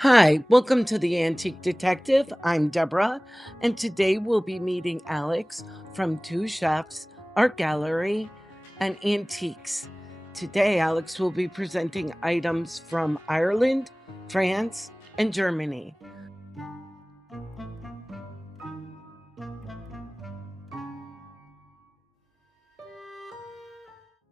Hi, welcome to the Antique Detective. I'm Deborah, and today we'll be meeting Alex from Two Chefs Art Gallery and Antiques. Today, Alex will be presenting items from Ireland, France, and Germany.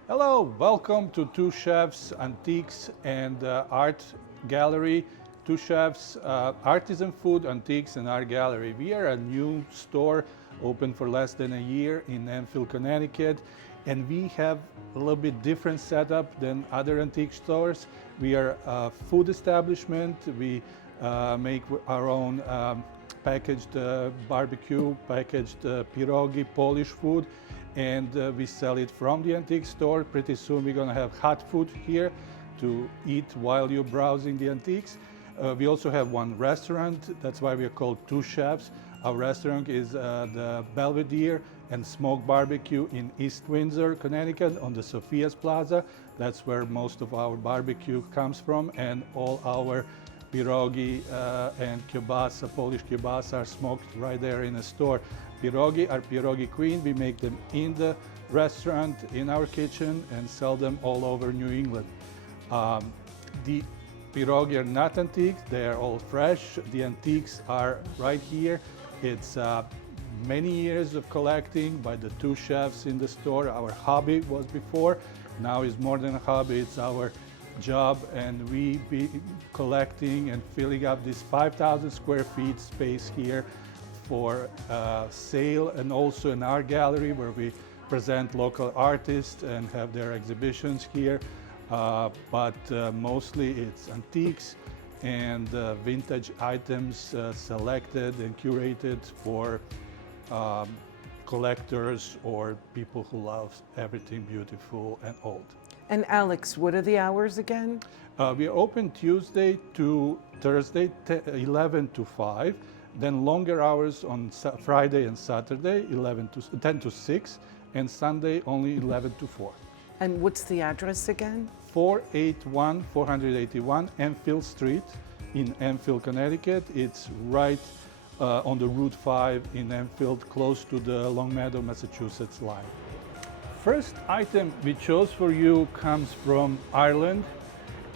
Hello, welcome to Two Chefs Antiques and Art Gallery. Two Chefs Artisan Food, Antiques and Art Gallery. We are a new store open for less than a year in Enfield, Connecticut, and we have a little bit different setup than other antique stores. We are a food establishment. We make our own packaged barbecue, packaged pierogi, Polish food, and we sell it from the antique store. Pretty soon we're going to have hot food here to eat while you're browsing the antiques. We also have one restaurant. That's why we are called Two Chefs. Our restaurant is the Belvedere and Smoke Barbecue in East Windsor, Connecticut, on the Sophia's Plaza. That's where most of our barbecue comes from, and all our pierogi and kielbasa, Polish kielbasa, are smoked right there in the store. Pierogi are pierogi queen. We make them in the restaurant, in our kitchen, and sell them all over New England. The pierogi are not antiques. They are all fresh. The antiques are right here. It's many years of collecting by the two chefs in the store. Our hobby was before. Now it's more than a hobby. It's our job, and we be collecting and filling up this 5,000 square feet space here for sale, and also in our gallery where we present local artists and have their exhibitions here. But mostly it's antiques and vintage items selected and curated for collectors or people who love everything beautiful and old. And Alex, what are the hours again? We are open Tuesday to Thursday, 11 to 5. Then longer hours on Friday and Saturday, 10 to 6. And Sunday, only 11 to 4. And what's the address again? 481 Enfield Street in Enfield, Connecticut. It's right on the Route 5 in Enfield, close to the Longmeadow, Massachusetts line. First item we chose for you comes from Ireland,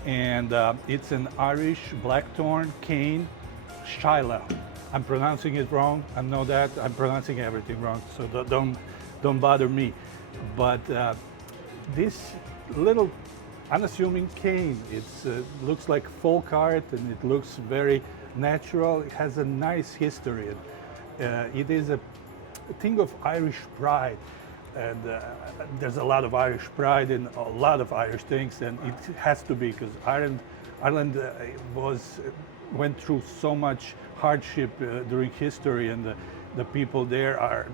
and it's an Irish blackthorn cane Shiloh. I'm pronouncing it wrong. I know that. I'm pronouncing everything wrong, so don't bother me. But this little unassuming cane, it looks like folk art, and it looks very natural. It has a nice history. It is a thing of Irish pride. And there's a lot of Irish pride in a lot of Irish things, and it has to be, because Ireland went through so much hardship during history, and the people there are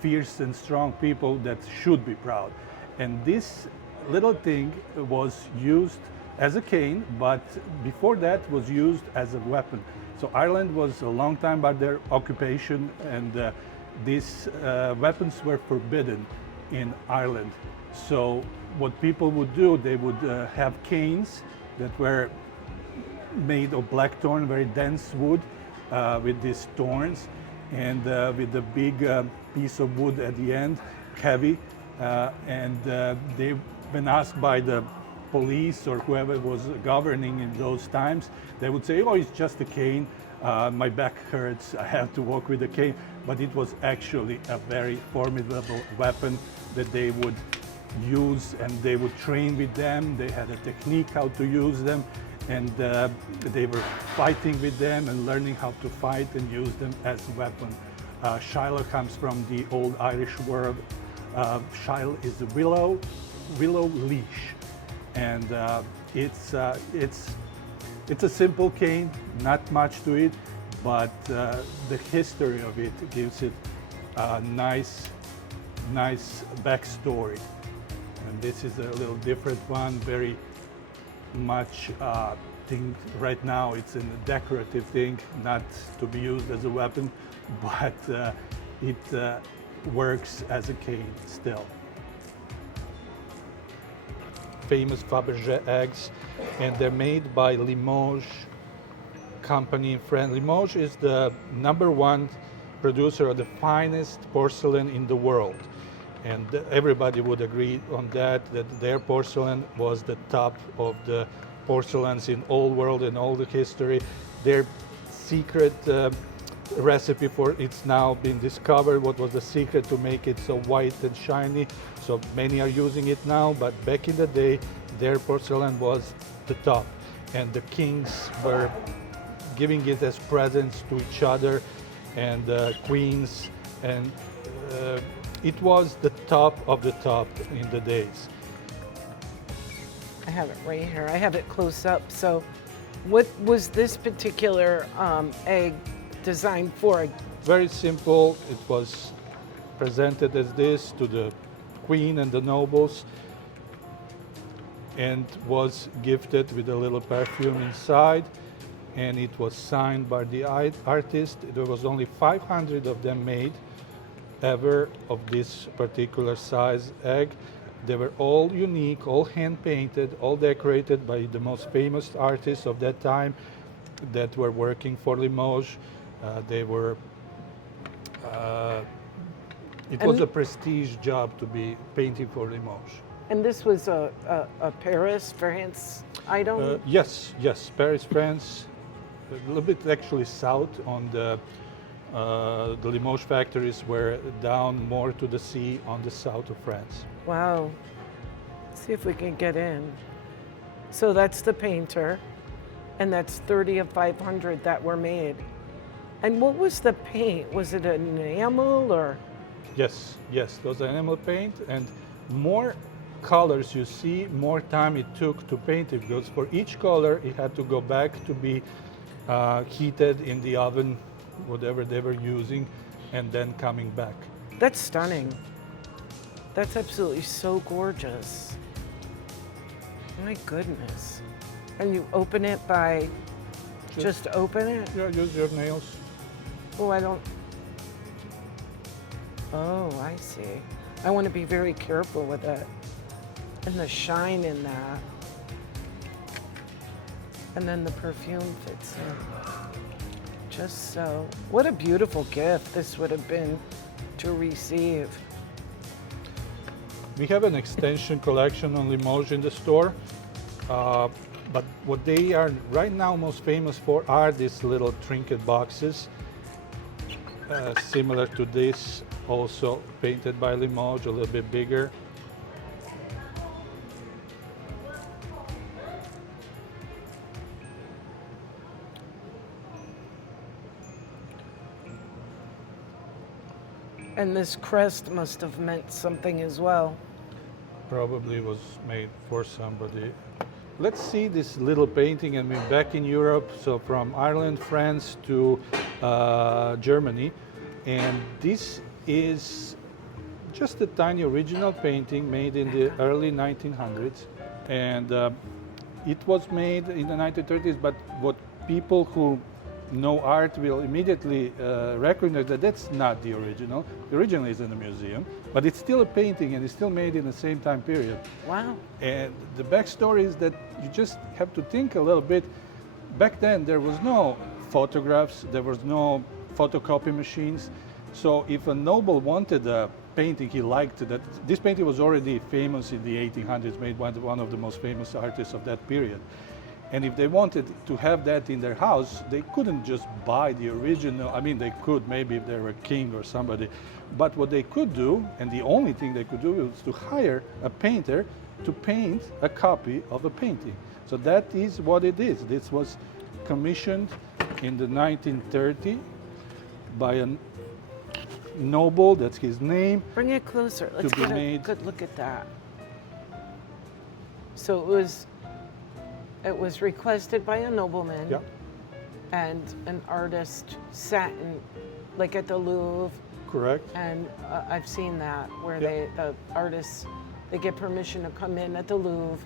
fierce and strong people that should be proud. And this little thing was used as a cane, but before that was used as a weapon. So Ireland was a long time by their occupation, and these weapons were forbidden in Ireland. So what people would do, they would have canes that were made of blackthorn, very dense wood with these thorns, and with the big piece of wood at the end, heavy. And they, when asked by the police or whoever was governing in those times, they would say, oh, it's just a cane. My back hurts, I have to walk with a cane. But it was actually a very formidable weapon that they would use, and they would train with them. They had a technique how to use them, and they were fighting with them and learning how to fight and use them as a weapon. Shiloh comes from the old Irish word. Shiloh is a willow leash, and it's a simple cane, not much to it, but the history of it gives it a nice backstory. And this is a little different one, very much thing. Right now it's a decorative thing, not to be used as a weapon, but it works as a cane still. Famous Fabergé eggs, and they're made by Limoges company, French Limoges, is the #1 producer of the finest porcelain in the world. And everybody would agree on that their porcelain was the top of the porcelains in all world and all the history. Their secret recipe for it's now been discovered, what was the secret to make it so white and shiny. So many are using it now, but back in the day, their porcelain was the top. And the kings were giving it as presents to each other, and queens, and it was the top of the top in the days. I have it right here. I have it close up. So what was this particular egg designed for? Very simple. It was presented as this to the queen and the nobles, and was gifted with a little perfume inside, and it was signed by the artist. There was only 500 of them made ever of this particular size egg. They were all unique, all hand painted, all decorated by the most famous artists of that time that were working for Limoges. It was a prestige job to be painting for Limoges. And this was a Paris, France item? Yes, Paris, France, a little bit actually south on the Limoges factories were down more to the sea on the south of France. Wow. Let's see if we can get in. So that's the painter, and that's 30 of 500 that were made. And what was the paint? Was it an enamel or? Yes, it was enamel paint, and more colors you see, more time it took to paint it, because for each color it had to go back to be heated in the oven, whatever they were using, and then coming back. That's stunning. That's absolutely so gorgeous. My goodness. And you open it by, just open it? Yeah, use your nails. Oh, I don't. Oh, I see. I want to be very careful with it. And the shine in that. And then the perfume fits in. Just so. What a beautiful gift this would have been to receive. We have an extension collection on Limoges in the store, but what they are right now most famous for are these little trinket boxes, similar to this, also painted by Limoges, a little bit bigger. And this crest must have meant something as well. Probably was made for somebody. Let's see this little painting, and we're back in Europe, so from Ireland, France to Germany. And this is just a tiny original painting made in the early 1900s. And it was made in the 1930s, but what people who know art will immediately recognize that that's not the original. The original is in the museum, but it's still a painting and it's still made in the same time period. Wow. And the backstory is that you just have to think a little bit. Back then there was no photographs, there was no photocopy machines. So if a noble wanted a painting, he liked that. This painting was already famous in the 1800s, made by one of the most famous artists of that period. And if they wanted to have that in their house, they couldn't just buy the original. I mean, they could maybe if they were a king or somebody. But what they could do, and the only thing they could do, was to hire a painter to paint a copy of a painting. So that is what it is. This was commissioned in the 1930 by a noble, that's his name. Bring it closer. Let's To be get a made. good look at that. So it was requested by a nobleman, Yeah. and an artist sat in, like at the Louvre, Correct. and I've seen that where Yeah. the artists, they get permission to come in at the Louvre,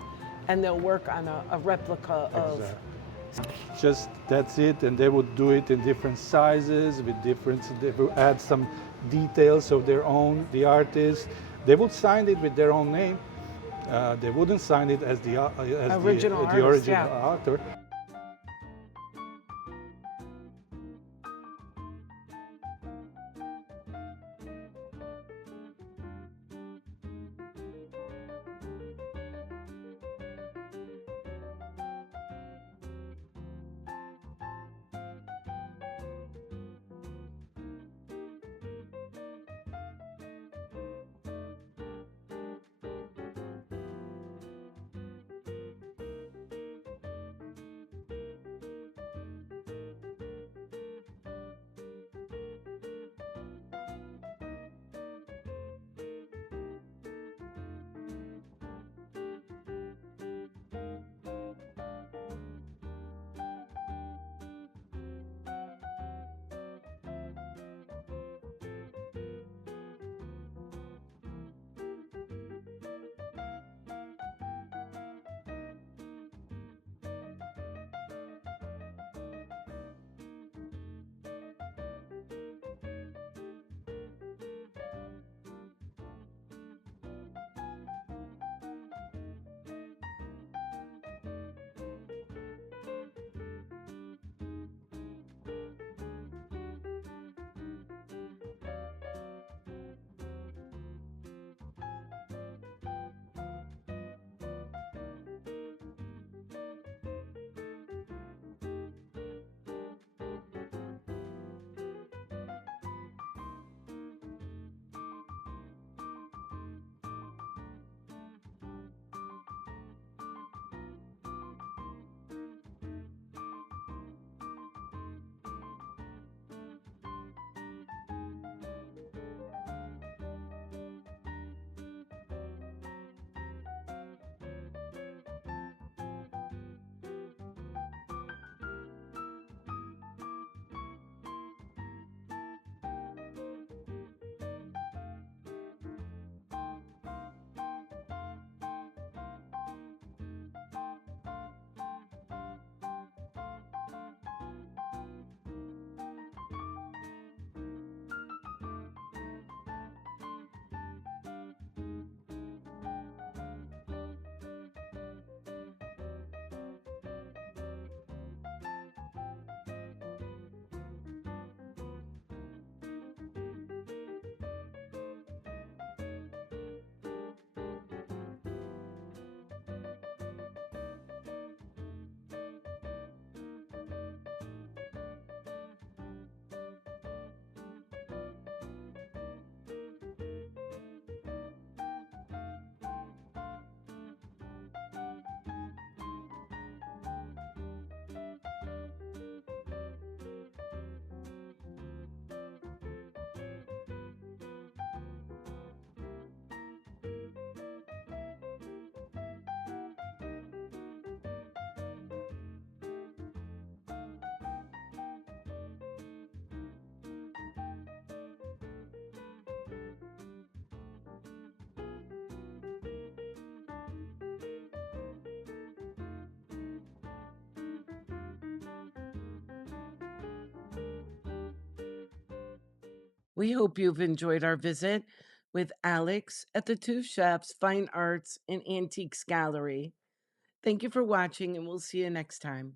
and they'll work on a replica of. Exactly. Just that's it, and they would do it in different sizes with different. They would add some details of their own. The artist, they would sign it with their own name. They wouldn't sign it as the Original the artist, original yeah. author. We hope you've enjoyed our visit with Alex at the Two Chefs Fine Arts and Antiques Gallery. Thank you for watching, and we'll see you next time.